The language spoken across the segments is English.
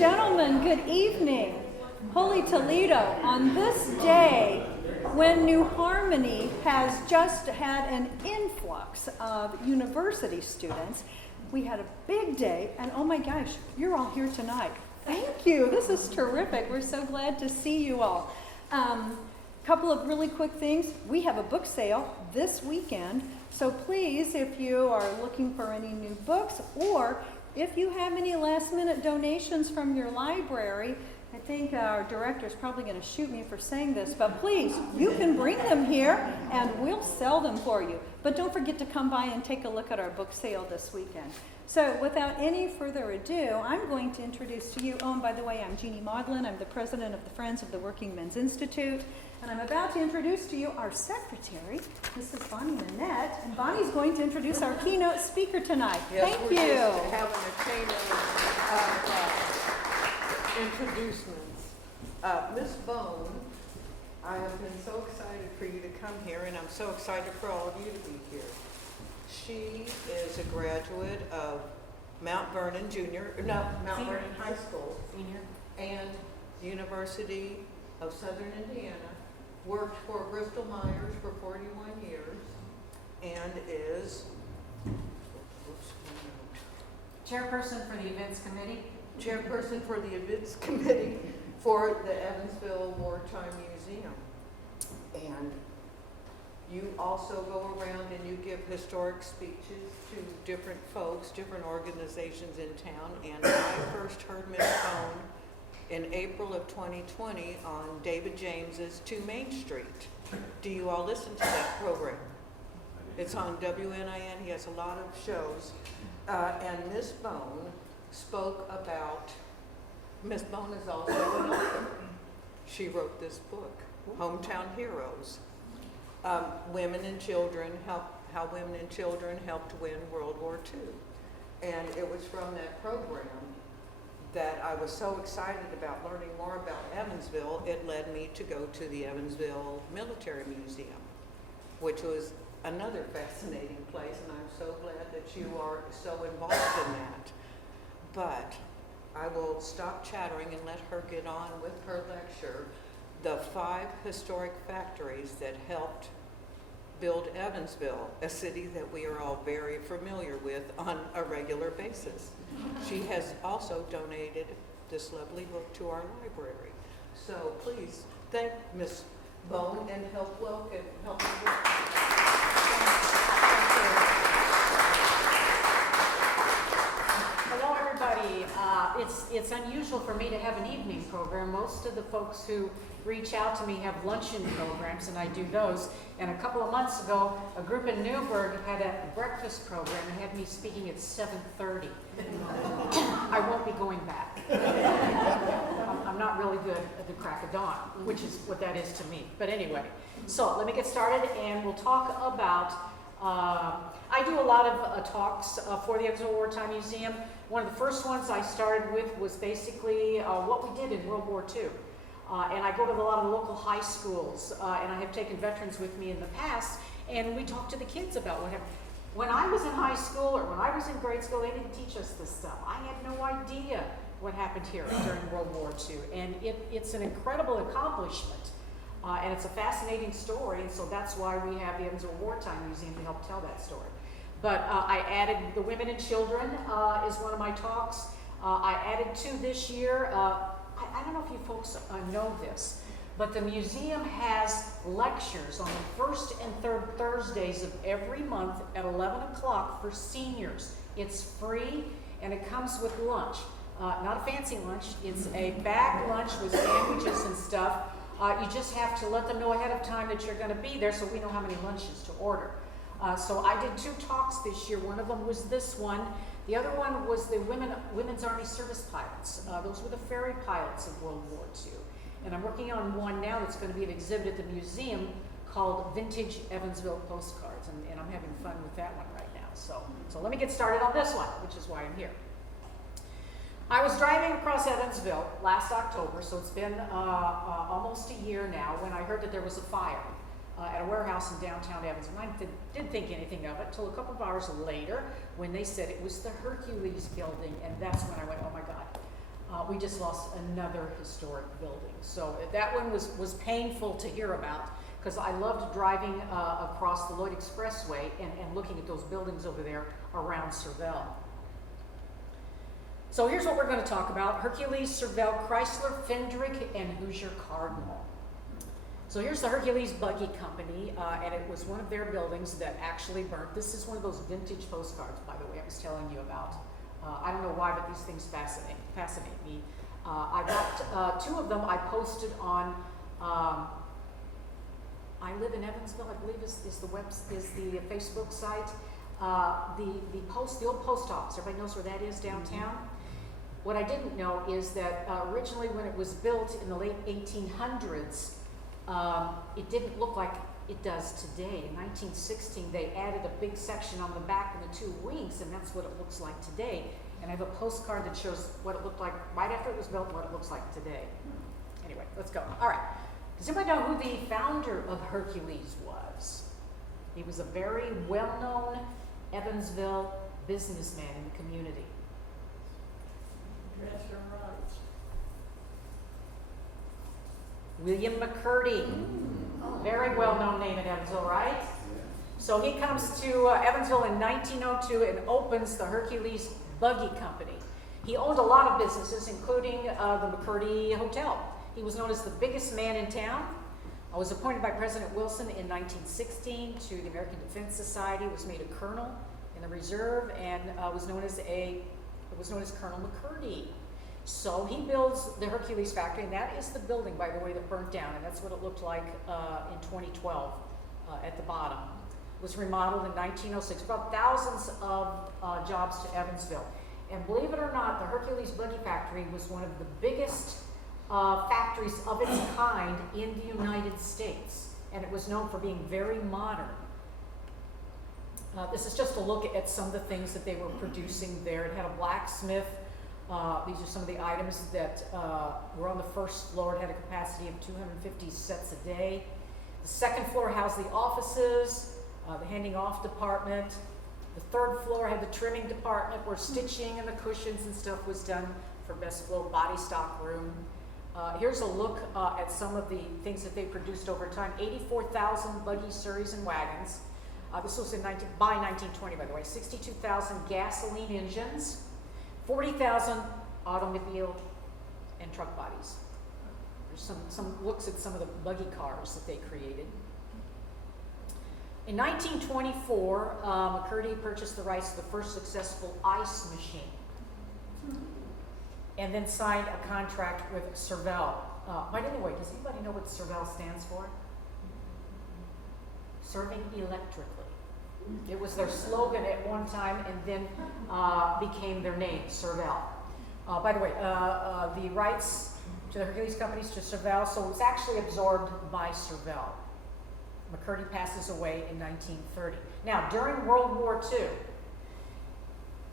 gentlemen, good evening. Holy Toledo, on this day when New Harmony has just had an influx of university students, we had a big day, and oh my gosh, you're all here tonight. Thank you. This is terrific. We're so glad to see you all. Couple of really quick things. We have a book sale this weekend, so please, if you are looking for any new books, or if you have any last-minute donations from your library, I think our director is probably going to shoot me for saying this, but please, you can bring them here and we'll sell them for you. But don't forget to come by and take a look at our book sale this weekend. So without any further ado, I'm going to introduce to you, oh, and by the way, I'm Jeannie Maudlin. I'm the president of the Friends of the Working Men's Institute. And I'm about to introduce to you our secretary, Mrs. Bonnie Manette. And Bonnie's going to introduce our keynote speaker tonight. Yes, Thank we're you. just having a chain of introducements. Miss Bone, I have been so excited for you to come here, and I'm so excited for all of you to be here. She is a graduate of Mount Vernon High School, Senior, and University of Southern Indiana. Worked for Bristol Myers for 41 years, and is chairperson for the events committee. Chairperson for the events committee for the Evansville Wartime Museum. And you also go around and you give historic speeches to different folks, different organizations in town. And I first heard Miss Bone in April of 2020 on David James's To Main Street. Do you all listen to that program? It's on WNIN. He has a lot of shows. And Miss Bone spoke about, Miss Bone is also an author. She wrote this book, Hometown Heroes. Women and Children, how women and children helped win World War II. And it was from that program that I was so excited about learning more about Evansville, it led me to go to the Evansville Military Museum, which was another fascinating place, and I'm so glad that you are so involved in that. But I will stop chattering and let her get on with her lecture. The 5 historic factories that helped build Evansville, a city that we are all very familiar with on a regular basis. She has also donated this lovely book to our library. So please thank Miss Bone and help me. Hello, everybody. It's unusual for me to have an evening program. Most of the folks who reach out to me have luncheon programs, and I do those. And a couple of months ago, a group in Newburgh had a breakfast program and had me speaking at 7:30. I won't be going back. I'm not really good at the crack of dawn, which is what that is to me. But anyway, so let me get started, and we'll talk about, I do a lot of talks for the Evansville Wartime Museum. One of the first ones I started with was basically what we did in World War II. And I go to a lot of the local high schools, and I have taken veterans with me in the past, and we talk to the kids about what happened. When I was in high school or when I was in grade school, they didn't teach us this stuff. I had no idea what happened here during World War II, and it's an incredible accomplishment, and it's a fascinating story, and so that's why we have the Evansville Wartime Museum to help tell that story. But I added the women and children is one of my talks. I added 2 this year. I don't know if you folks know this, but the museum has lectures on the 1st and 3rd Thursdays of every month at 11 o'clock for seniors. It's free, and it comes with lunch. Not a fancy lunch. It's a bag lunch with sandwiches and stuff. You just have to let them know ahead of time that you're going to be there so we know how many lunches to order. So I did 2 talks this year. One of them was this one. The other one was the Women's Army Service Pilots. Those were the ferry pilots of World War II. And I'm working on one now that's going to be an exhibit at the museum called Vintage Evansville Postcards. And I'm having fun with that one right now. So let me get started on this one, which is why I'm here. I was driving across Evansville last October, so it's been almost a year now, when I heard that there was a fire at a warehouse in downtown Evansville. I didn't think anything of it until a couple of hours later when they said it was the Hercules building, and that's when I went, oh my God. we just lost another historic building. So that one was painful to hear about, because I loved driving across the Lloyd Expressway and looking at those buildings over there around Servelle. So here's what we're going to talk about: Hercules, Servelle, Chrysler, Fendrick, and Hoosier Cardinal. So here's the Hercules Buggy Company, and it was one of their buildings that actually burnt. This is one of those vintage postcards, by the way, I was telling you about. I don't know why, but these things fascinate me. I got 2 of them I posted on, I live in Evansville, I believe is the Facebook site. The old post office, everybody knows where that is downtown. What I didn't know is that originally when it was built in the late 1800s, it didn't look like it does today. In 1916, they added a big section on the back and the 2 wings, and that's what it looks like today. And I have a postcard that shows what it looked like right after it was built and what it looks like today. Anyway, let's go. All right. Does anybody know who the founder of Hercules was? He was a very well-known Evansville businessman in the community. Dresser Rights. William McCurdy. Very well-known name in Evansville, right? So he comes to Evansville in 1902 and opens the Hercules Buggy Company. He owned a lot of businesses, including the McCurdy Hotel. He was known as the biggest man in town. I was appointed by President Wilson in 1916 to the American Defense Society, was made a colonel in the reserve, and was known as Colonel McCurdy. So he builds the Hercules factory, and that is the building, by the way, that burnt down, and that's what it looked like in 2012 at the bottom. It was remodeled in 1906, brought thousands of jobs to Evansville. And believe it or not, the Hercules Buggy Factory was one of the biggest factories of its kind in the United States, and it was known for being very modern. This is just a look at some of the things that they were producing there. It had a blacksmith. These are some of the items that were on the first floor. It had a capacity of 250 sets a day. The second floor housed the offices, the handing off department. The third floor had the trimming department where stitching and the cushions and stuff was done for best flow body stock room. Here's a look at some of the things that they produced over time. 84,000 buggy, surreys, and wagons. This was by 1920, by the way. 62,000 gasoline engines. 40,000 automobile and truck bodies. There's some looks at some of the buggy cars that they created. In 1924, McCurdy purchased the rights to the first successful ice machine, and then signed a contract with Servelle. By the way, does anybody know what Servelle stands for? Serving electrically. It was their slogan at one time, and then became their name, Servelle. By the way, the rights to the Hercules companies to Servelle, so it was actually absorbed by Servelle. McCurdy passes away in 1930. Now, during World War II,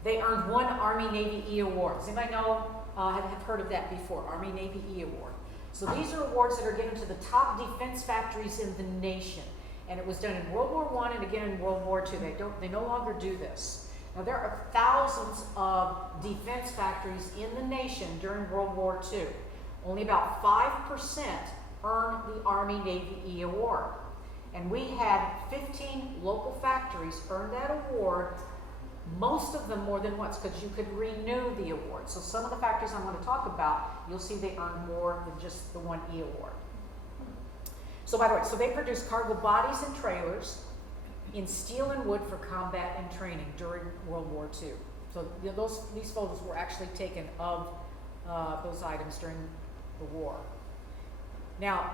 they earned 1 Army-Navy E Award. Does anybody know, have heard of that before? Army-Navy E Award. So these are awards that are given to the top defense factories in the nation. And it was done in World War I and again in World War II. They no longer do this. Now, there are thousands of defense factories in the nation during World War II. Only about 5% earned the Army-Navy E Award. And we had 15 local factories earn that award, most of them more than once, because you could renew the award. So some of the factories I'm going to talk about, you'll see they earn more than just the 1 E Award. So by the way, so they produced cargo bodies and trailers in steel and wood for combat and training during World War II. So these photos were actually taken of those items during the war. Now,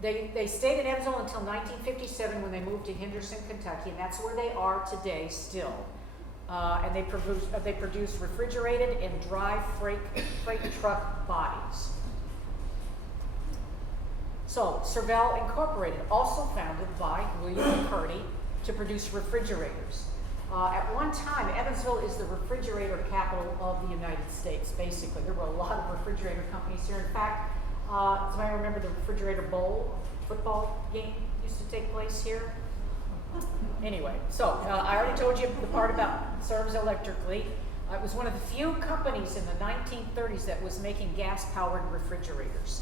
they stayed in Evansville until 1957 when they moved to Henderson, Kentucky, and that's where they are today still. And they produce refrigerated and dry freight truck bodies. So, Servelle Incorporated, also founded by William McCurdy, to produce refrigerators. At one time, Evansville is the refrigerator capital of the United States, basically. There were a lot of refrigerator companies here. In fact, somebody remember the Refrigerator Bowl football game used to take place here? Anyway, so I already told you the part about serves electrically. It was one of the few companies in the 1930s that was making gas-powered refrigerators.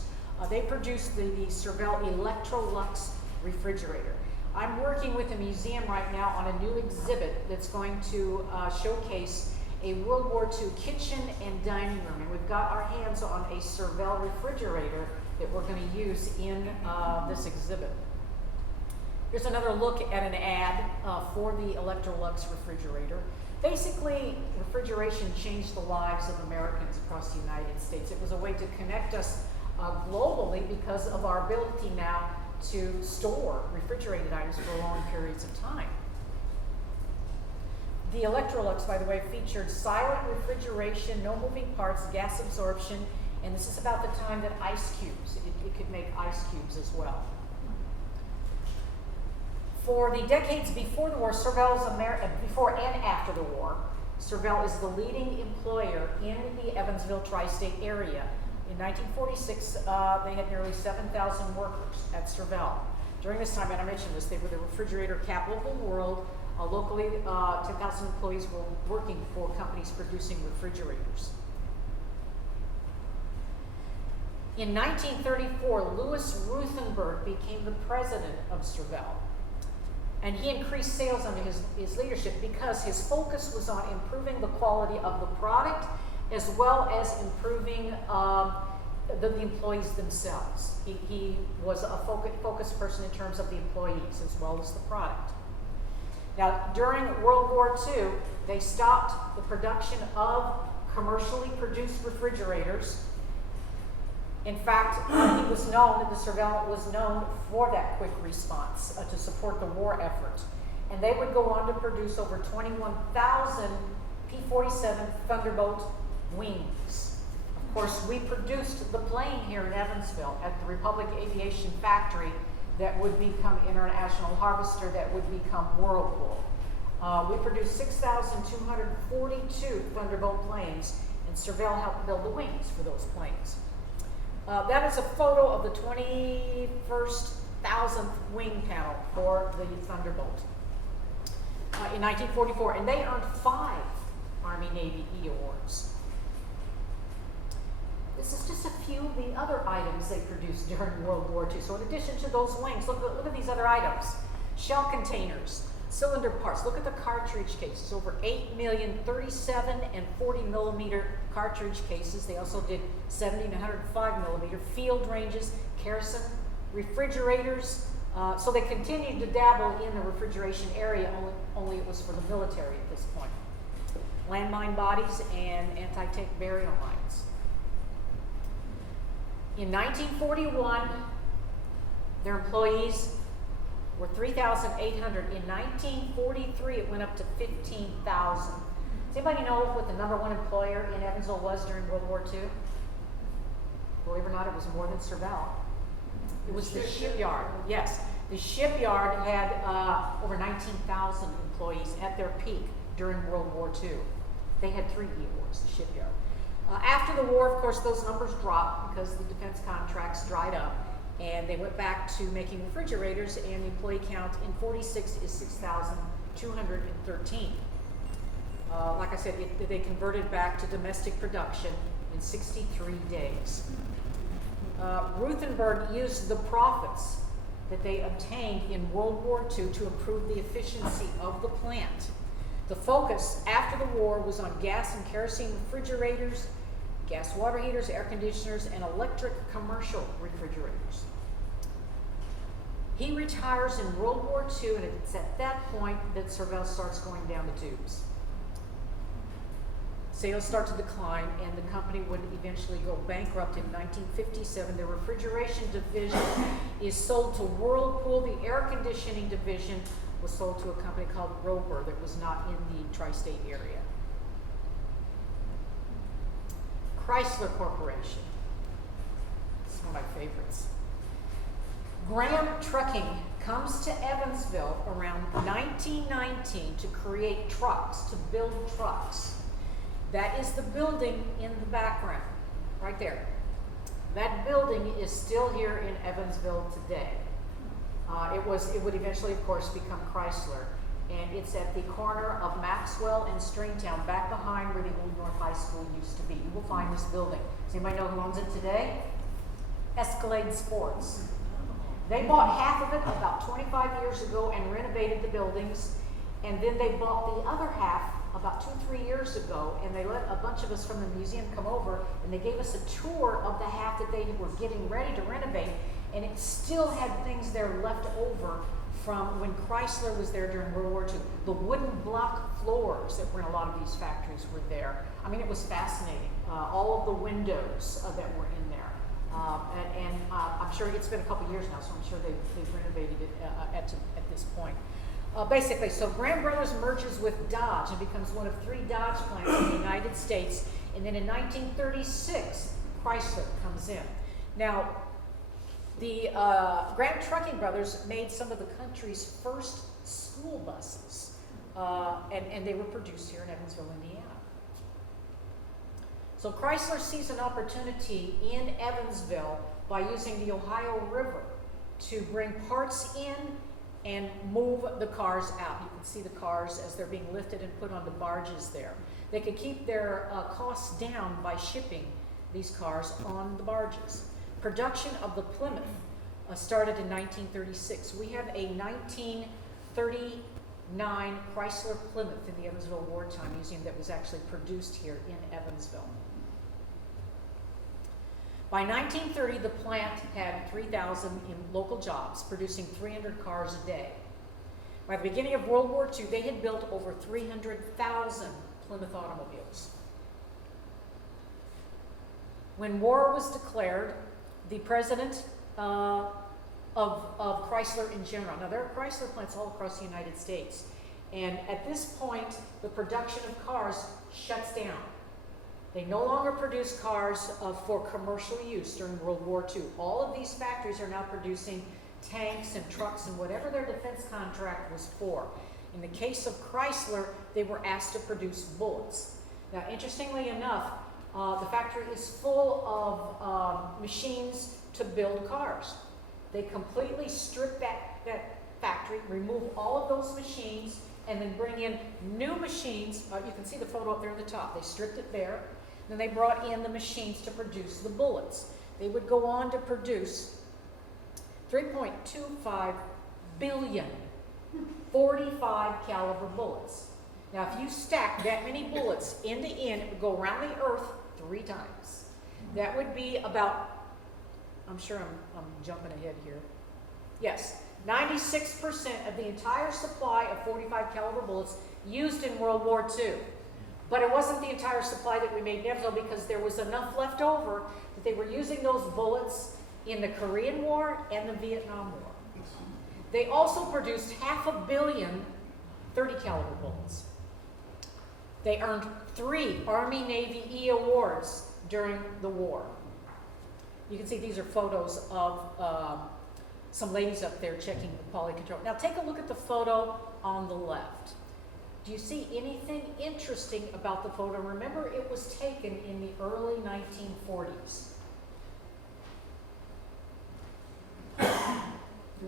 They produced the Servel Electrolux refrigerator. I'm working with a museum right now on a new exhibit that's going to showcase a World War II kitchen and dining room. And we've got our hands on a Servel refrigerator that we're going to use in this exhibit. Here's another look at an ad for the Electrolux refrigerator. Basically, refrigeration changed the lives of Americans across the United States. It was a way to connect us globally because of our ability now to store refrigerated items for long periods of time. The Electrolux, by the way, featured silent refrigeration, no moving parts, gas absorption, and this is about the time that ice cubes, it could make ice cubes as well. For the decades before the war, before and after the war, Servel is the leading employer in the Evansville tri-state area. In 1946, they had nearly 7,000 workers at Servel. During this time, and I mentioned this, they were the refrigerator capital of the world. Locally, 10,000 employees were working for companies producing refrigerators. In 1934, Louis Ruthenberg became the president of Servel. And he increased sales under his leadership because his focus was on improving the quality of the product as well as improving the employees themselves. He was a focused person in terms of the employees as well as the product. Now, during World War II, they stopped the production of commercially produced refrigerators. In fact, the Servel was known for that quick response to support the war effort. And they would go on to produce over 21,000 P-47 Thunderbolt wings. Of course, we produced the plane here in Evansville at the Republic Aviation Factory that would become International Harvester, that would become Whirlpool. We produced 6,242 Thunderbolt planes, and Servel helped build the wings for those planes. That is a photo of the 21,000th wing panel for the Thunderbolt in 1944, and they earned 5 Army Navy E awards. This is just a few of the other items they produced during World War II. So in addition to those wings, look at these other items. Shell containers, cylinder parts. Look at the cartridge cases. Over 8 million 37 and 40 millimeter cartridge cases. They also did 70 and 105 millimeter field ranges, kerosene, refrigerators. So they continued to dabble in the refrigeration area, only it was for the military at this point. Landmine bodies and anti-tank burial mines. In 1941, their employees were 3,800. In 1943, it went up to 15,000. Does anybody know what the #1 employer in Evansville was during World War II? Believe it or not, it was more than Servel. It was the shipyard. Yes, the shipyard had over 19,000 employees at their peak during World War II. They had 3 E awards, the shipyard. After the war, of course, those numbers dropped because the defense contracts dried up, and they went back to making refrigerators, and the employee count in 46 is 6,213. Like I said, they converted back to domestic production in 63 days. Ruthenberg used the profits that they obtained in World War II to improve the efficiency of the plant. The focus after the war was on gas and kerosene refrigerators, gas water heaters, air conditioners, and electric commercial refrigerators. He retires in World War II, and it's at that point that Servel starts going down the tubes. Sales start to decline, and the company would eventually go bankrupt in 1957. The refrigeration division is sold to Whirlpool. The air conditioning division was sold to a company called Roper that was not in the tri-state area. Chrysler Corporation. This is one of my favorites. Graham Trucking comes to Evansville around 1919 to create trucks, to build trucks. That is the building in the background, right there. That building is still here in Evansville today. It would eventually, of course, become Chrysler. And it's at the corner of Maxwell and Stringtown, back behind where the old North High School used to be. You will find this building. Does anybody know who owns it today? Escalade Sports. They bought half of it about 25 years ago and renovated the buildings. And then they bought the other half about 2-3 years ago, and they let a bunch of us from the museum come over, and they gave us a tour of the half that they were getting ready to renovate, and it still had things there left over from when Chrysler was there during World War II. The wooden block floors that were in a lot of these factories were there. I mean, it was fascinating. All of the windows that were in there. I'm sure it's been a couple years now, so I'm sure they've renovated it at this point. Basically, so Graham Brothers merges with Dodge and becomes one of 3 Dodge plants in the United States. And then in 1936, Chrysler comes in. Now, the Graham Trucking Brothers made some of the country's first school buses, and they were produced here in Evansville, Indiana. So Chrysler sees an opportunity in Evansville by using the Ohio River to bring parts in and move the cars out. You can see the cars as they're being lifted and put onto barges there. They could keep their costs down by shipping these cars on the barges. Production of the Plymouth started in 1936. We have a 1939 Chrysler Plymouth in the Evansville Wartime Museum that was actually produced here in Evansville. By 1930, the plant had 3,000 in local jobs, producing 300 cars a day. By the beginning of World War II, they had built over 300,000 Plymouth automobiles. When war was declared, the president of Chrysler in general, now there are Chrysler plants all across the United States, and at this point, the production of cars shuts down. They no longer produce cars for commercial use during World War II. All of these factories are now producing tanks and trucks and whatever their defense contract was for. In the case of Chrysler, they were asked to produce bullets. Now, interestingly enough, the factory is full of machines to build cars. They completely strip that factory, remove all of those machines, and then bring in new machines. You can see the photo up there at the top. They stripped it bare. Then they brought in the machines to produce the bullets. They would go on to produce 3.25 billion 45 caliber bullets. Now, if you stack that many bullets end to end, it would go around the earth 3 times. That would be about, I'm sure I'm jumping ahead here. Yes, 96% of the entire supply of 45 caliber bullets used in World War II. But it wasn't the entire supply that we made in Evansville because there was enough left over that they were using those bullets in the Korean War and the Vietnam War. They also produced 500 million 30 caliber bullets. They earned 3 Army Navy E awards during the war. You can see these are photos of some ladies up there checking the quality control. Now take a look at the photo on the left. Do you see anything interesting about the photo? Remember, it was taken in the early 1940s.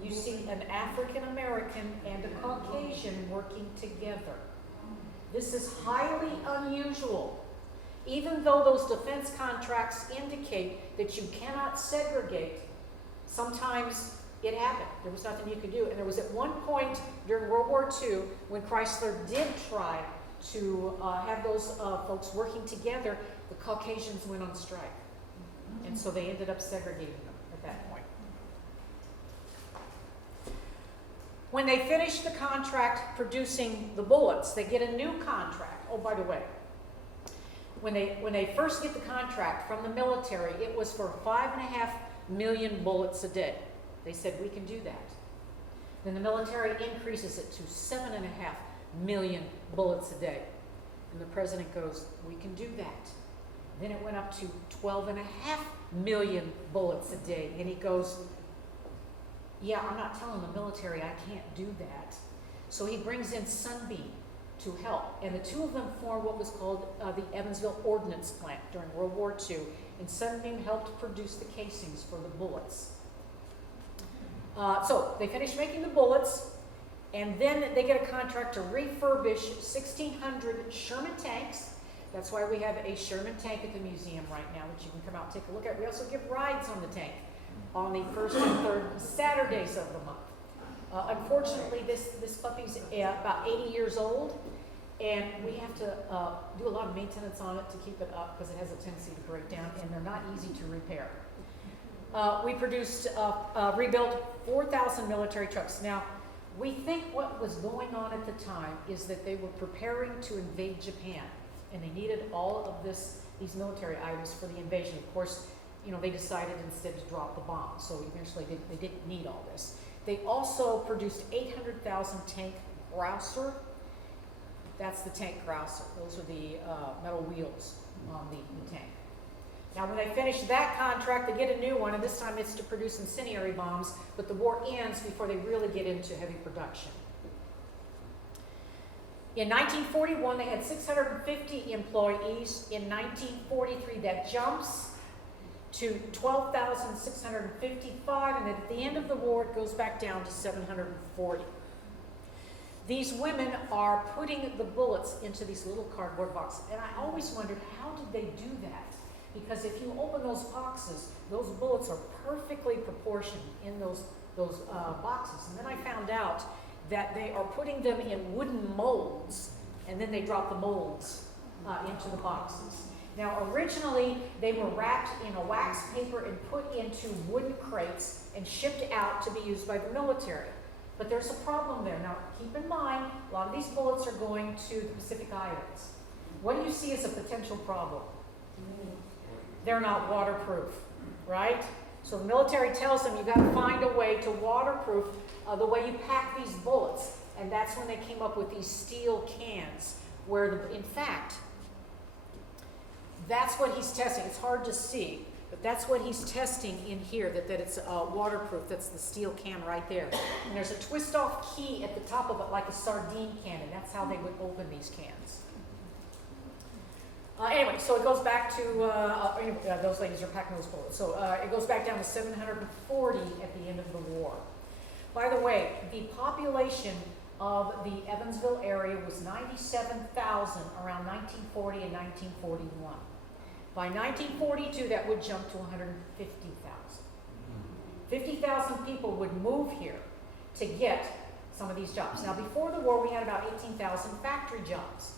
You see an African American and a Caucasian working together. This is highly unusual. Even though those defense contracts indicate that you cannot segregate, sometimes it happened. There was nothing you could do. And there was at one point during World War II when Chrysler did try to have those folks working together, the Caucasians went on strike. And so they ended up segregating them at that point. When they finish the contract producing the bullets, they get a new contract. Oh, by the way, when they first get the contract from the military, it was for 5.5 million bullets a day. They said, we can do that. Then the military increases it to 7.5 million bullets a day. And the president goes, we can do that. Then it went up to 12.5 million bullets a day. And he goes, yeah, I'm not telling the military I can't do that. So he brings in Sunbeam to help. And the two of them formed what was called the Evansville Ordnance Plant during World War II. And Sunbeam helped produce the casings for the bullets. So they finished making the bullets, And then they get a contract to refurbish 1,600 Sherman tanks. That's why we have a Sherman tank at the museum right now that you can come out and take a look at. We also give rides on the tank on the first and third Saturdays of the month. Unfortunately, this puppy's about 80 years old, and we have to do a lot of maintenance on it to keep it up because it has a tendency to break down, and they're not easy to repair. We rebuilt 4,000 military trucks. Now, we think what was going on at the time is that they were preparing to invade Japan, and they needed all of these military items for the invasion. Of course, they decided instead to drop the bomb, so eventually they didn't need all this. They also produced 800,000 tank Grouser. That's the tank Grouser. Those are the metal wheels on the tank. Now, when they finish that contract, they get a new one, and this time it's to produce incendiary bombs, but the war ends before they really get into heavy production. In 1941, they had 650 employees. In 1943, that jumps to 12,655, and then at the end of the war, it goes back down to 740. These women are putting the bullets into these little cardboard boxes, and I always wondered, how did they do that? Because if you open those boxes, those bullets are perfectly proportioned in those boxes. And then I found out that they are putting them in wooden molds, and then they drop the molds into the boxes. Now, originally, they were wrapped in a wax paper and put into wooden crates and shipped out to be used by the military. But there's a problem there. Now, keep in mind, a lot of these bullets are going to the Pacific Islands. What do you see as a potential problem? They're not waterproof, right? So the military tells them, you've got to find a way to waterproof the way you pack these bullets. And that's when they came up with these steel cans, where, in fact, that's what he's testing. It's hard to see, but that's what he's testing in here, that it's waterproof. That's the steel can right there. And there's a twist-off key at the top of it, like a sardine can, and that's how they would open these cans. Anyway, so it goes back to, those ladies are packing those bullets. So it goes back down to 740 at the end of the war. By the way, the population of the Evansville area was 97,000 around 1940 and 1941. By 1942, that would jump to 150,000. 50,000 people would move here to get some of these jobs. Now, before the war, we had about 18,000 factory jobs.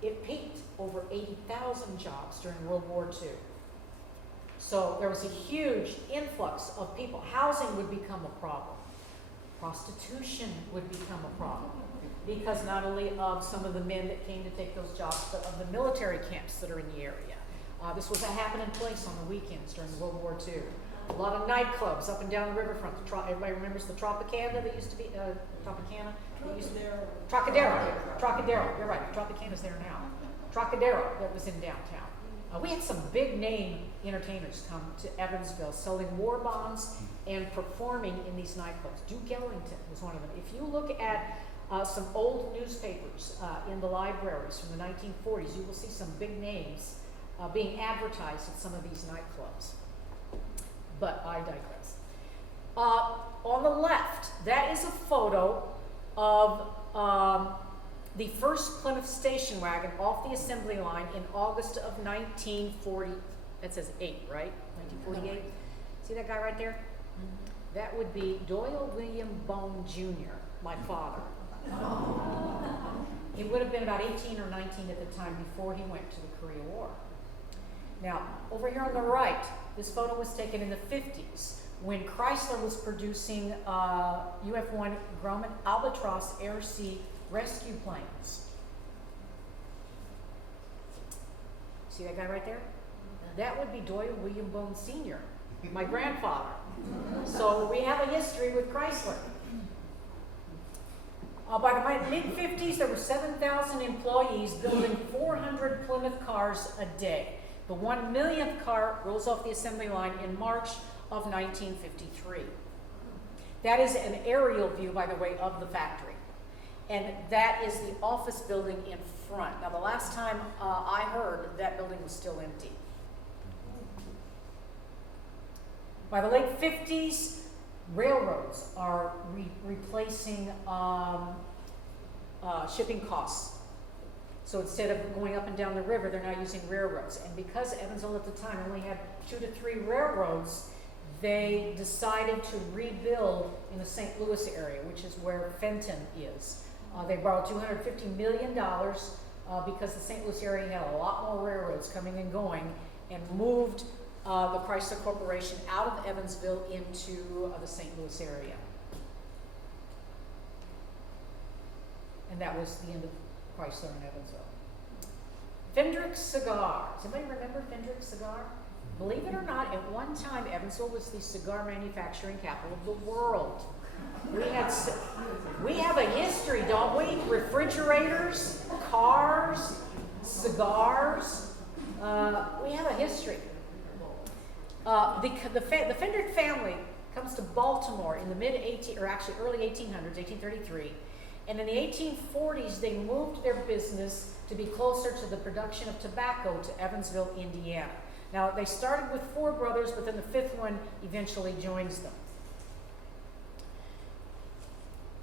It peaked over 80,000 jobs during World War II. So there was a huge influx of people. Housing would become a problem. Prostitution would become a problem, because not only of some of the men that came to take those jobs, but of the military camps that are in the area. This was a happening place on the weekends during World War II. A lot of nightclubs up and down the riverfront. Everybody remembers the Tropicana that used to be, Tropicana? Trocadero, you're right, Tropicana's there now. Trocadero that was in downtown. We had some big name entertainers come to Evansville selling war bonds and performing in these nightclubs. Duke Ellington was one of them. If you look at some old newspapers in the libraries from the 1940s, you will see some big names being advertised at some of these nightclubs. But I digress. On the left, that is a photo of the first Plymouth station wagon off the assembly line in August of 1940. That says 8, right? 1948. See that guy right there? That would be Doyle William Bone Jr., my father. He would have been about 18 or 19 at the time before he went to the Korea War. Now, over here on the right, this photo was taken in the 50s when Chrysler was producing UF-1 Grumman Albatross Air-Sea rescue planes. See that guy right there? That would be Doyle William Bone Sr., my grandfather. So we have a history with Chrysler. By the mid-50s, there were 7,000 employees building 400 Plymouth cars a day. The 1 millionth car rolls off the assembly line in March of 1953. That is an aerial view, by the way, of the factory. And that is the office building in front. Now, the last time I heard, that building was still empty. By the late 50s, Railroads are replacing shipping costs. So instead of going up and down the river, they're now using railroads. And because Evansville at the time only had 2 to 3 railroads, they decided to rebuild in the St. Louis area, which is where Fenton is. They borrowed $250 million because the St. Louis area had a lot more railroads coming and going, and moved the Chrysler Corporation out of Evansville into the St. Louis area. And that was the end of Chrysler in Evansville. Fendrick Cigars. Anybody remember Fendrick Cigar? Believe it or not, at one time, Evansville was the cigar manufacturing capital of the world. We have a history, don't we? Refrigerators, cars, cigars. We have a history. The Fendrick family comes to Baltimore in the early 1800s, 1833. And in the 1840s, they moved their business to be closer to the production of tobacco to Evansville, Indiana. Now, they started with 4 brothers, but then the 5th one eventually joins them.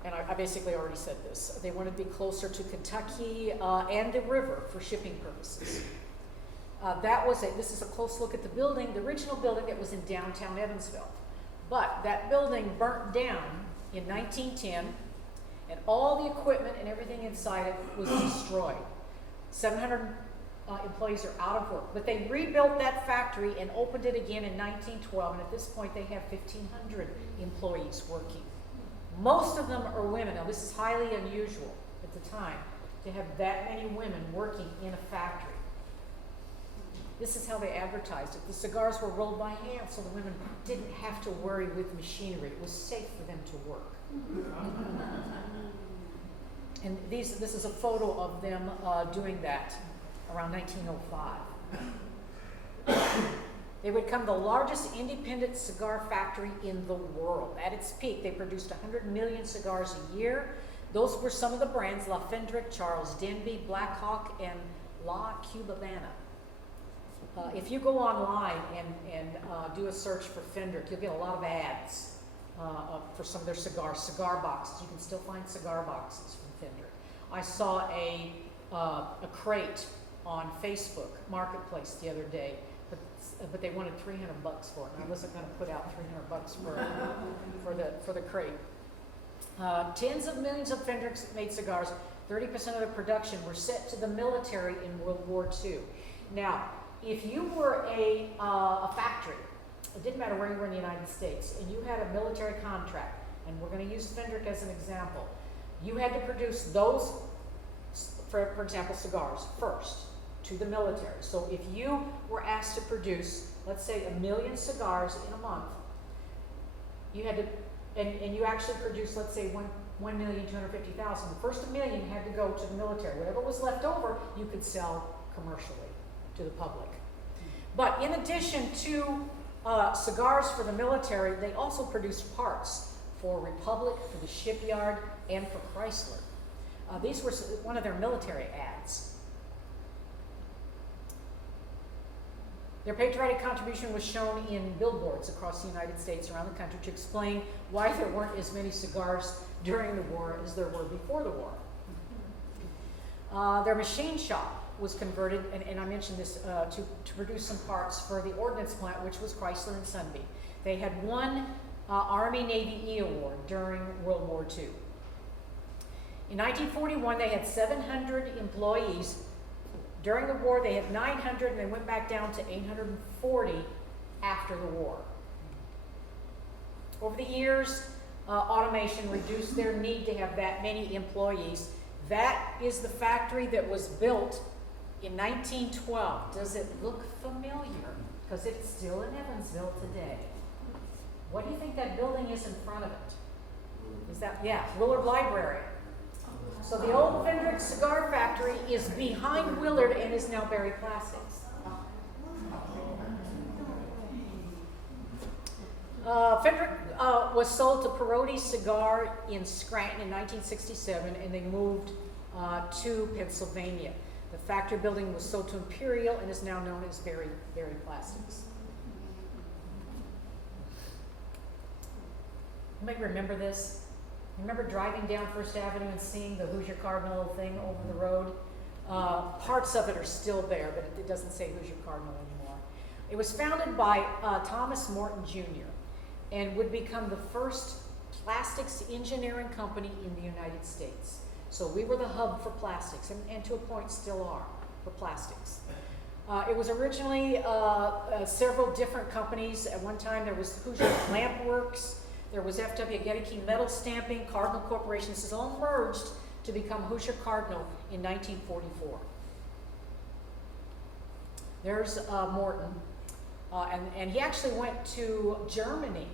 And I basically already said this. They wanted to be closer to Kentucky and the river for shipping purposes. This is a close look at the building, the original building that was in downtown Evansville. But that building burnt down in 1910, and all the equipment and everything inside it was destroyed. 700 employees are out of work. But they rebuilt that factory and opened it again in 1912, and at this point they have 1,500 employees working. Most of them are women. Now, this is highly unusual at the time to have that many women working in a factory. This is how they advertised it. The cigars were rolled by hand, so the women didn't have to worry with machinery. It was safe for them to work. And this is a photo of them doing that around 1905. They would become the largest independent cigar factory in the world. At its peak, they produced 100 million cigars a year. Those were some of the brands: La Fendrick, Charles Denby, Black Hawk, and La Cubana. If you go online and do a search for Fendrick, you'll get a lot of ads for some of their cigars, cigar boxes. You can still find cigar boxes from Fendrick. I saw a crate on Facebook Marketplace the other day, but they wanted $300 for it, and I wasn't going to put out $300 for the crate. Tens of millions of Fendricks made cigars. 30% of the production were sent to the military in World War II. Now, if you were a factory, it didn't matter where you were in the United States, and you had a military contract, and we're going to use Fendrick as an example, you had to produce those, for example, cigars first to the military. So if you were asked to produce, let's say, 1 million cigars in a month, you had to, and you actually produced, let's say, 1,250,000. The first 1 million had to go to the military. Whatever was left over, you could sell commercially to the public. But in addition to cigars for the military, they also produced parts for Republic, for the shipyard, and for Chrysler. These were one of their military ads. Their patriotic contribution was shown in billboards across the United States, around the country, to explain why there weren't as many cigars during the war as there were before the war. Their machine shop was converted, and I mentioned this, to produce some parts for the ordnance plant, which was Chrysler and Sunby. They had won Army-Navy E Award during World War II. In 1941, they had 700 employees. During the war, they had 900, and they went back down to 840 after the war. Over the years, automation reduced their need to have that many employees. That is the factory that was built in 1912. Does it look familiar? Because it's still in Evansville today. What do you think that building is in front of it? Is that, yeah, Willard Library. So the old Fendrick Cigar Factory is behind Willard and is now Berry Plastics. Fendrick was sold to Perotti Cigar in Scranton in 1967, and they moved to Pennsylvania. The factory building was sold to Imperial and is now known as Berry Plastics. You might remember this. You remember driving down First Avenue and seeing the Hoosier Cardinal thing over the road? Parts of it are still there, but it doesn't say Hoosier Cardinal anymore. It was founded by Thomas Morton Jr. and would become the first plastics engineering company in the United States. So we were the hub for plastics, and to a point still are for plastics. It was originally several different companies. At one time there was Hoosier Lamp Works, there was FW Gedeke Metal Stamping, Cardinal Corporation. This is all merged to become Hoosier Cardinal in 1944. There's Morton, and he actually went to Germany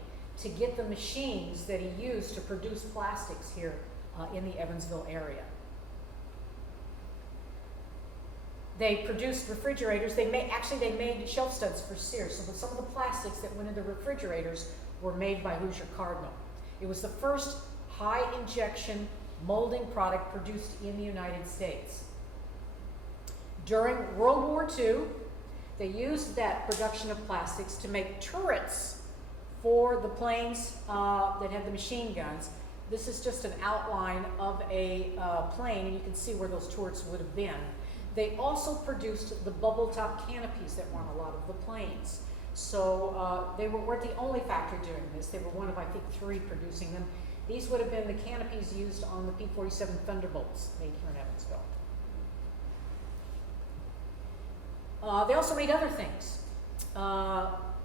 to get the machines that he used to produce plastics here in the Evansville area. They produced refrigerators. They made shelf studs for Sears. So some of the plastics that went into refrigerators were made by Hoosier Cardinal. It was the first high injection molding product produced in the United States. During World War II, they used that production of plastics to make turrets for the planes that had the machine guns. This is just an outline of a plane, and you can see where those turrets would have been. They also produced the bubble top canopies that were on a lot of the planes. So they weren't the only factory doing this. They were one of, I think, 3 producing them. These would have been the canopies used on the P-47 Thunderbolts made here in Evansville. They also made other things.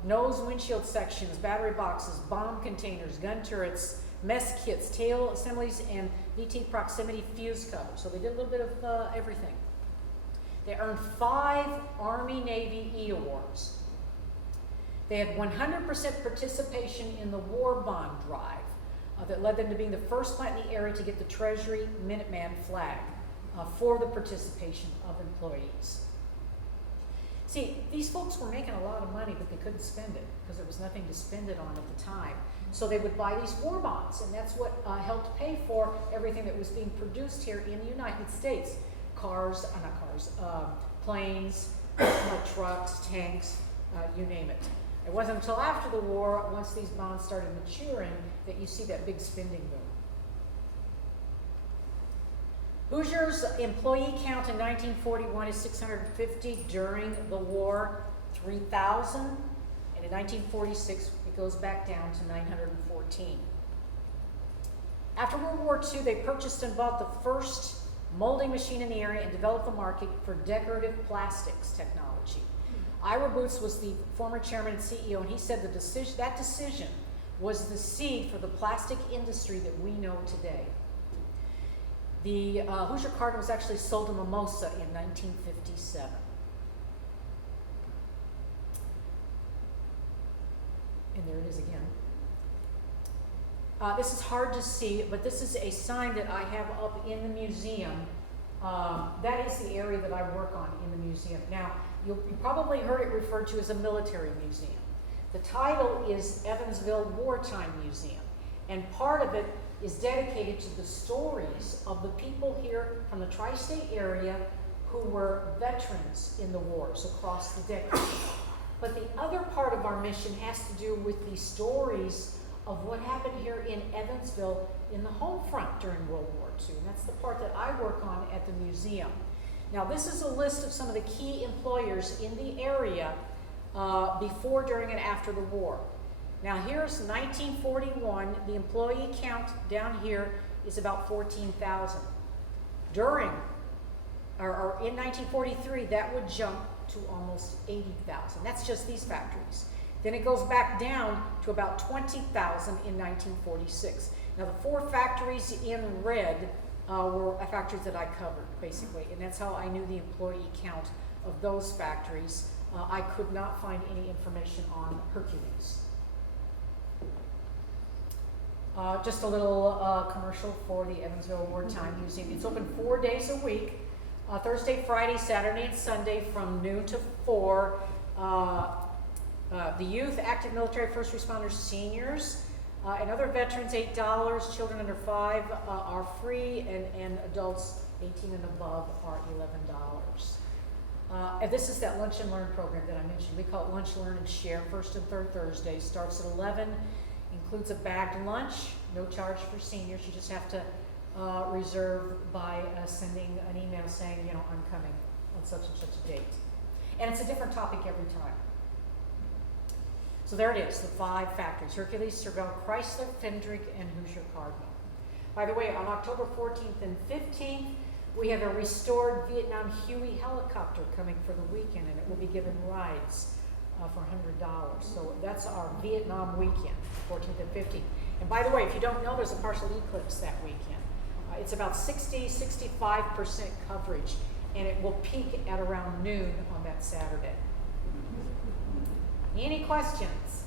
Nose windshield sections, battery boxes, bomb containers, gun turrets, mess kits, tail assemblies, and VT proximity fuse covers. So they did a little bit of everything. They earned 5 Army Navy E awards. They had 100% participation in the war bond drive that led them to being the first plant in the area to get the Treasury Minuteman flag for the participation of employees. See, these folks were making a lot of money, but they couldn't spend it because there was nothing to spend it on at the time. So they would buy these war bonds, and that's what helped pay for everything that was being produced here in the United States. Planes, trucks, tanks, you name it. It wasn't until after the war, once these bonds started maturing, that you see that big spending boom. Hoosier's employee count in 1941 is 650. During the war, 3,000. And in 1946, it goes back down to 914. After World War II, they purchased and bought the first molding machine in the area and developed the market for decorative plastics technology. Ira Boots was the former chairman and CEO, and he said that decision was the seed for the plastic industry that we know today. The Hoosier Cardinal was actually sold to Mimosa in 1957. And there it is again. This is hard to see, but this is a sign that I have up in the museum. That is the area that I work on in the museum. Now, you probably heard it referred to as a military museum. The title is Evansville Wartime Museum, and part of it is dedicated to the stories of the people here from the tri-state area who were veterans in the wars across the decades. But the other part of our mission has to do with the stories of what happened here in Evansville in the home front during World War II. And that's the part that I work on at the museum. Now, this is a list of some of the key employers in the area before, during, and after the war. Now, here's 1941. The employee count down here is about 14,000. In 1943, that would jump to almost 80,000. That's just these factories. Then it goes back down to about 20,000 in 1946. Now, the 4 factories in red were factories that I covered, basically, and that's how I knew the employee count of those factories. I could not find any information on Hercules. Just a little commercial for the Evansville Wartime Museum. It's open 4 days a week, Thursday, Friday, Saturday, and Sunday from noon to 4. The youth, active military, first responders, seniors, and other veterans, $8. Children under 5 are free, and adults 18 and above are $11. And this is that Lunch and Learn program that I mentioned. We call it Lunch, Learn, and Share, first and third Thursdays. Starts at 11. Includes a bagged lunch, no charge for seniors. You just have to reserve by sending an email saying, you know, I'm coming on such and such a date. And it's a different topic every time. So there it is, the 5 factories: Hercules, Servell, Chrysler, Fendrick, and Hoosier Cardinal. By the way, on October 14th and 15th, we have a restored Vietnam Huey helicopter coming for the weekend, and it will be given rides for $100. So that's our Vietnam weekend, 14th and 15th. And by the way, if you don't know, there's a partial eclipse that weekend. It's about 65% coverage, and it will peak at around noon on that Saturday. Any questions?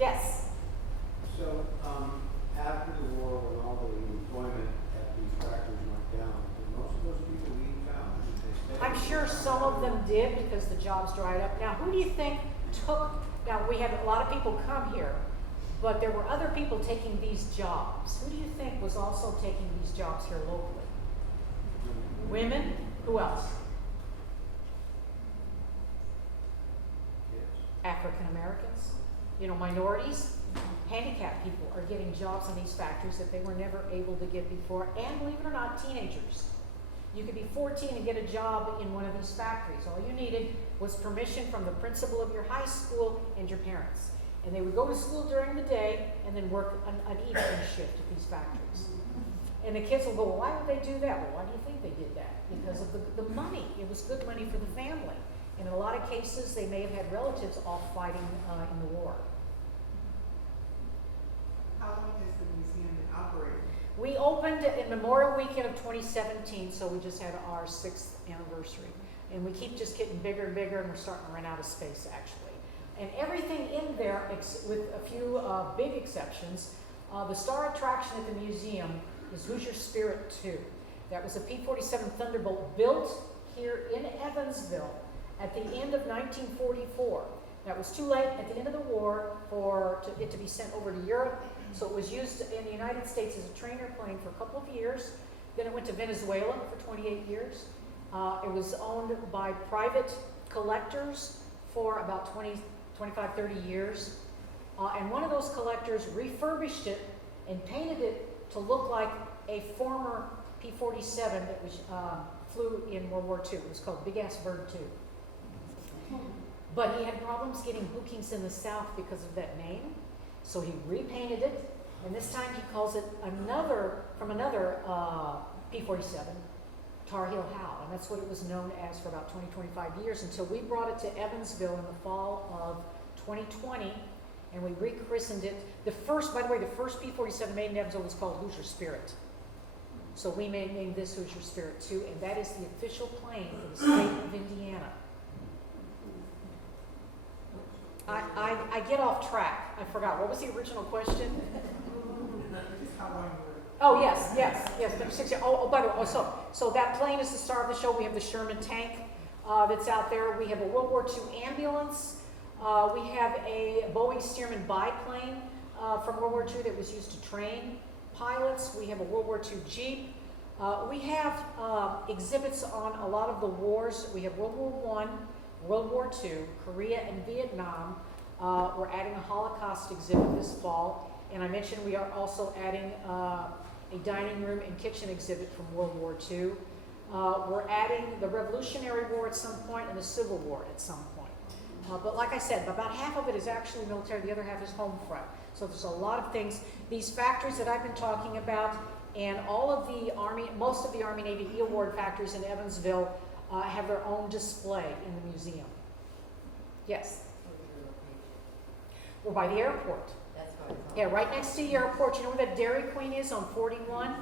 Yes? So, after the war, when all the employment at these factories went down, did most of those people leave town? Or did they stay? I'm sure some of them did because the jobs dried up. Now, who do you think now we had a lot of people come here, but there were other people taking these jobs. Who do you think was also taking these jobs here locally? Women? Who else? Yes. African Americans, you know, minorities, handicapped people are getting jobs in these factories that they were never able to get before, and believe it or not, teenagers. You could be 14 and get a job in one of these factories. All you needed was permission from the principal of your high school and your parents. And they would go to school during the day and then work an evening shift at these factories. And the kids will go, well, why would they do that? Well, why do you think they did that? Because of the money. It was good money for the family. And in a lot of cases, they may have had relatives off fighting in the war. How long has the museum been operating? We opened in Memorial Weekend of 2017, so we just had our 6th anniversary. And we keep just getting bigger and bigger, and we're starting to run out of space, actually. And everything in there, with a few big exceptions, the star attraction at the museum is Hoosier Spirit 2. That was a P-47 Thunderbolt built here in Evansville at the end of 1944. That was too late at the end of the war for it to be sent over to Europe. So it was used in the United States as a trainer plane for a couple of years. Then it went to Venezuela for 28 years. It was owned by private collectors for about 25, 30 years. And one of those collectors refurbished it and painted it to look like a former P-47 that was, flew in World War II. It was called Big Ass Bird 2. But he had problems getting bookings in the South because of that name. So he repainted it, and this time he calls it from another P-47, Tar Heel Howe. And that's what it was known as for about 20, 25 years until we brought it to Evansville in the fall of 2020, and we rechristened it. By the way, the first P-47 made in Evansville was called Hoosier Spirit. So we named this Hoosier Spirit 2, and that is the official plane for the state of Indiana. I get off track. I forgot. What was the original question? How long were Oh, yes. 36 years. Oh, by the way, so that plane is the star of the show. We have the Sherman tank that's out there. We have a World War II ambulance. We have a Boeing Stearman biplane from World War II that was used to train pilots. We have a World War II Jeep. We have exhibits on a lot of the wars. We have World War I, World War II, Korea and Vietnam. We're adding a Holocaust exhibit this fall. And I mentioned we are also adding a dining room and kitchen exhibit from World War II. We're adding the Revolutionary War at some point and the Civil War at some point. But like I said, about half of it is actually military, the other half is home front. So there's a lot of things. These factories that I've been talking about and all of the most of the Army Navy E-Award factories in Evansville have their own display in the museum. Yes? We're by the airport. That's what it's Yeah, right next to the airport. You know where that Dairy Queen is on 41?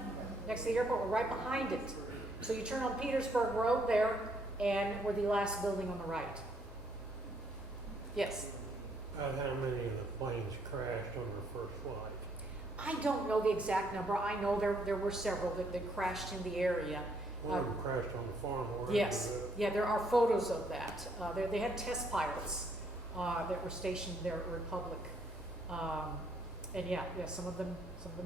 Next to the airport, we're right behind it. So you turn on Petersburg Road there, and we're the last building on the right. Yes? About how many of the planes crashed on their first flight? I don't know the exact number. I know there were several that crashed in the area. One of them crashed on the farm. Yes, yeah, there are photos of that. They had test pilots that were stationed there at Republic. And yeah, some of them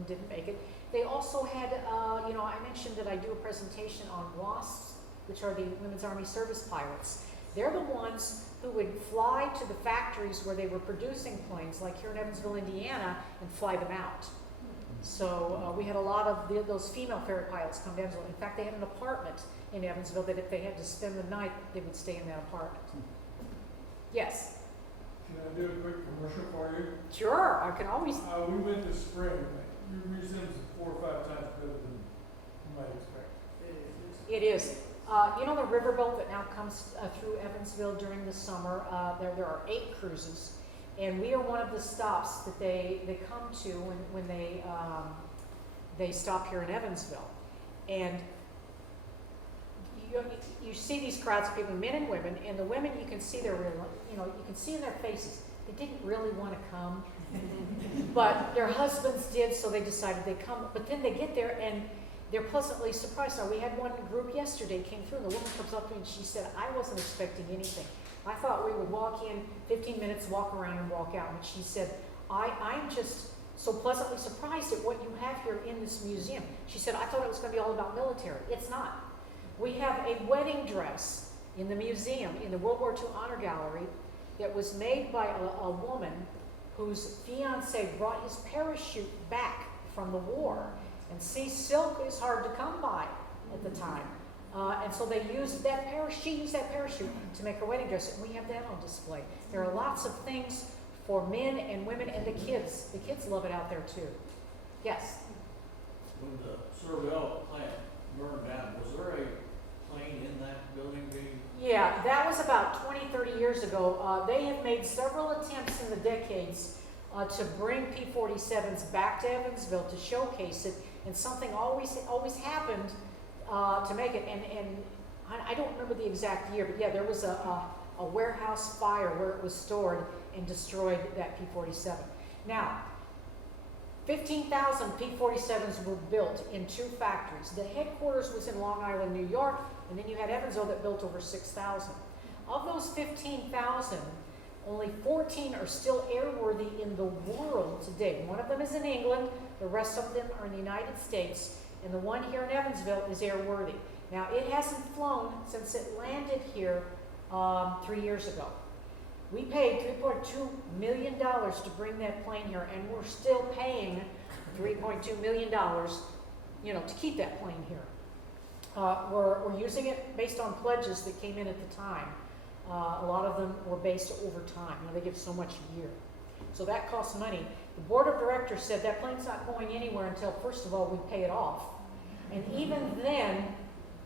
didn't make it. They also had, I mentioned that I do a presentation on WASPs, which are the Women's Army Service Pilots. They're the ones who would fly to the factories where they were producing planes, like here in Evansville, Indiana, and fly them out. So we had a lot of those female ferry pilots come to Evansville. In fact, they had an apartment in Evansville that if they had to spend the night, they would stay in that apartment. Yes? Can I do a quick commercial for you? Sure, I can always. We went this spring. Your museum's 4 or 5 times better than you might expect. It is. You know the riverboat that now comes through Evansville during the summer? There are 8 cruises, and we are one of the stops that they come to when they stop here in Evansville. And you see these crowds of people, men and women, and the women you can see you can see in their faces they didn't really want to come, but their husbands did, so they decided they'd come. But then they get there and they're pleasantly surprised. Now, we had one group yesterday came through, and the woman comes up to me and she said, I wasn't expecting anything. I thought we would walk in, 15 minutes, walk around, and walk out. And she said, I'm just so pleasantly surprised at what you have here in this museum. She said, I thought it was going to be all about military. It's not. We have a wedding dress in the museum, in the World War II Honor Gallery, that was made by a woman whose fiance brought his parachute back from the war. And see, silk is hard to come by at the time. And so they used that parachute, she used that parachute to make her wedding dress, and we have that on display. There are lots of things for men and women and the kids. The kids love it out there too. Yes? When the Sorville plant burned down, was there a plane in that building being? Yeah, that was about 20, 30 years ago. They have made several attempts in the decades to bring P-47s back to Evansville to showcase it, and something always happened to make it. And I don't remember the exact year, but yeah, there was a warehouse fire where it was stored and destroyed that P-47. Now, 15,000 P-47s were built in 2 factories. The headquarters was in Long Island, New York, and then you had Evansville that built over 6,000. Of those 15,000, only 14 are still airworthy in the world today. One of them is in England, the rest of them are in the United States, and the one here in Evansville is airworthy. Now, it hasn't flown since it landed here 3 years ago. We paid $3.2 million to bring that plane here, and we're still paying $3.2 million, to keep that plane here. We're using it based on pledges that came in at the time. A lot of them were based over time. They give so much a year. So that costs money. The board of directors said that plane's not going anywhere until, first of all, we pay it off. And even then,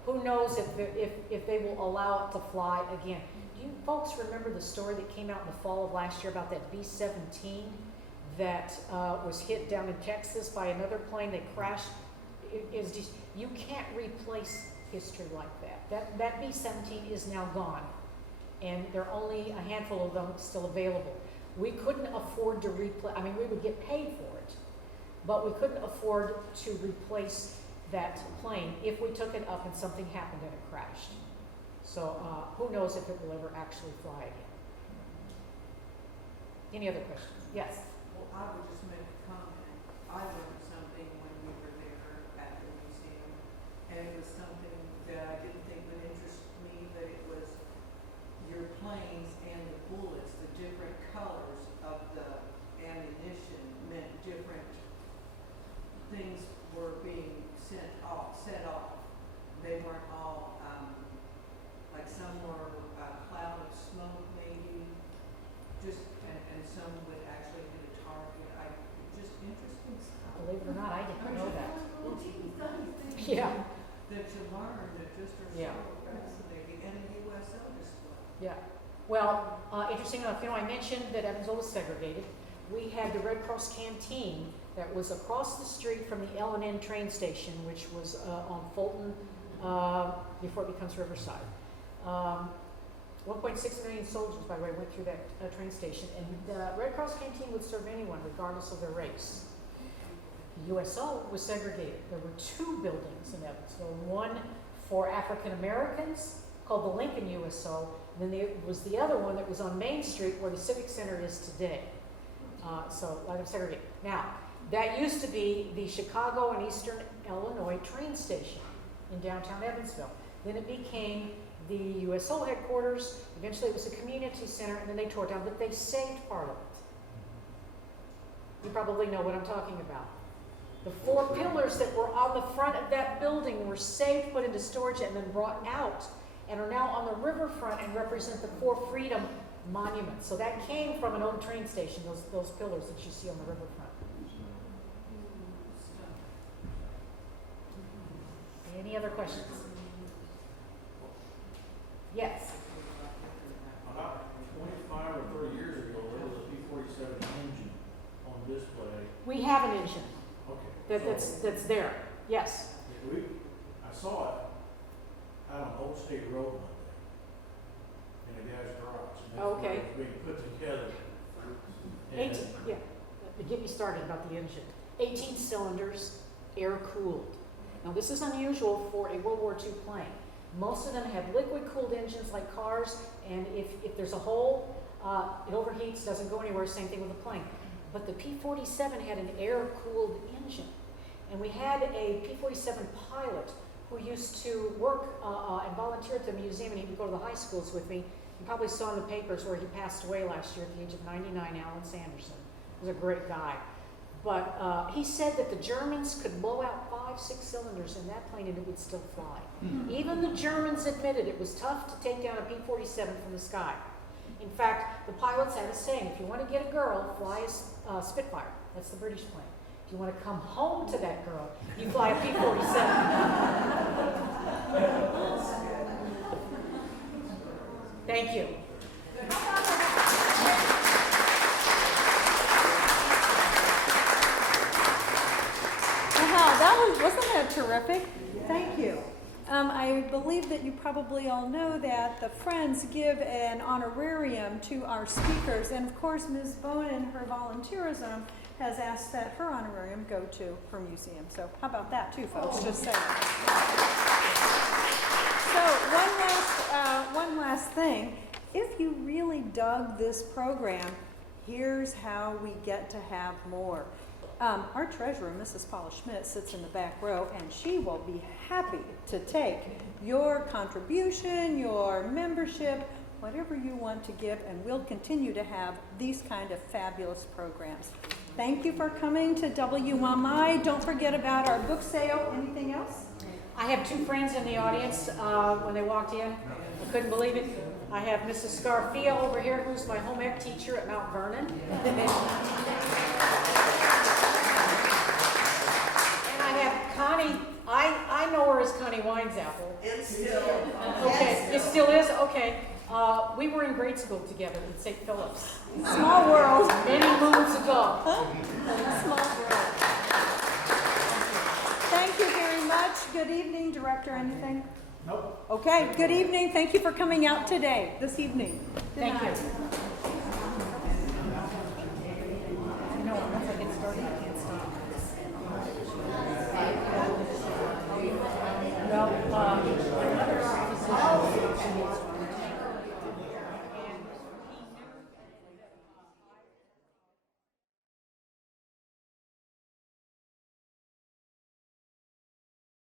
who knows if they will allow it to fly again. Do you folks remember the story that came out in the fall of last year about that B-17 that was hit down in Texas by another plane that crashed? You can't replace history like that. That B-17 is now gone, and there are only a handful of them still available. We couldn't afford to replace, we would get paid for it, but we couldn't afford to replace that plane if we took it up and something happened and it crashed. So who knows if it will ever actually fly again. Any other questions? Yes? Well, I would just make a comment. I learned something when we were there at the museum, and it was something that I didn't think would interest me, but it was your planes and the bullets, the different colors of the ammunition meant different things were being set off. They weren't all, like some were a cloud of smoke maybe, and some would actually hit a target. Just interesting stuff. Believe it or not, I didn't know that. Things Yeah. that you learn that just are Yeah. so fascinating, and a USO display. Yeah. Well, interesting enough, I mentioned that Evansville was segregated. We had the Red Cross canteen that was across the street from the L&N train station, which was on Fulton before it becomes Riverside. 1.6 million soldiers, by the way, went through that train station, and the Red Cross canteen would serve anyone, regardless of their race. The USO was segregated. There were 2 buildings in Evansville, one for African Americans called the Lincoln USO, and then there was the other one that was on Main Street where the Civic Center is today. So let them segregate. Now, that used to be the Chicago and Eastern Illinois train station in downtown Evansville. Then it became the USO headquarters. Eventually it was a community center, and then they tore it down, but they saved part of it. You probably know what I'm talking about. The 4 pillars that were on the front of that building were saved, put into storage, and then brought out, and are now on the riverfront and represent the 4 freedom monuments. So that came from an old train station, those pillars that you see on the riverfront. Any other questions? Yes. About 25 or 30 years ago, there was a P-47 engine on display. We have an engine Okay. that's there. Yes. I saw it out on Old State Road one day in a guy's garage. And that's Okay. where it was being put together. And 18, yeah. To get me started about the engine. 18 cylinders, air cooled. Now this is unusual for a World War II plane. Most of them have liquid cooled engines like cars, and if there's a hole, it overheats, doesn't go anywhere, same thing with the plane. But the P-47 had an air cooled engine. And we had a P-47 pilot who used to work and volunteer at the museum, and he would go to the high schools with me. You probably saw in the papers where he passed away last year at the age of 99, Alan Sanderson. He was a great guy. But he said that the Germans could blow out 5-6 cylinders in that plane and it would still fly. Even the Germans admitted it was tough to take down a P-47 from the sky. In fact, the pilots had a saying, if you want to get a girl, fly a Spitfire. That's the British plane. If you want to come home to that girl, you fly a P-47. Thank you. Wow, wasn't that terrific? Thank you. I believe that you probably all know that the Friends give an honorarium to our speakers, and of course Ms. Bone in her volunteerism has asked that her honorarium go to her museum. So how about that too, folks? Just saying. So one last thing. If you really dug this program, here's how we get to have more. Our treasurer, Mrs. Paula Schmidt, sits in the back row, and she will be happy to take your contribution, your membership, whatever you want to give, and we'll continue to have these kind of fabulous programs. Thank you for coming to WMI. Don't forget about our book sale. Anything else? I have 2 friends in the audience when they walked in. I couldn't believe it. I have Mrs. Scarfia over here, who's my home ec teacher at Mount Vernon. And I have Connie. I know her as Connie Winesapple. It's still. Okay, it still is? Okay. We were in grade school together at St. Philip's. Small world. Many moons ago. Small world. Thank you very much. Good evening, Director. Anything? Nope. Okay, good evening. Thank you for coming out today, this evening. Good Thank night. you.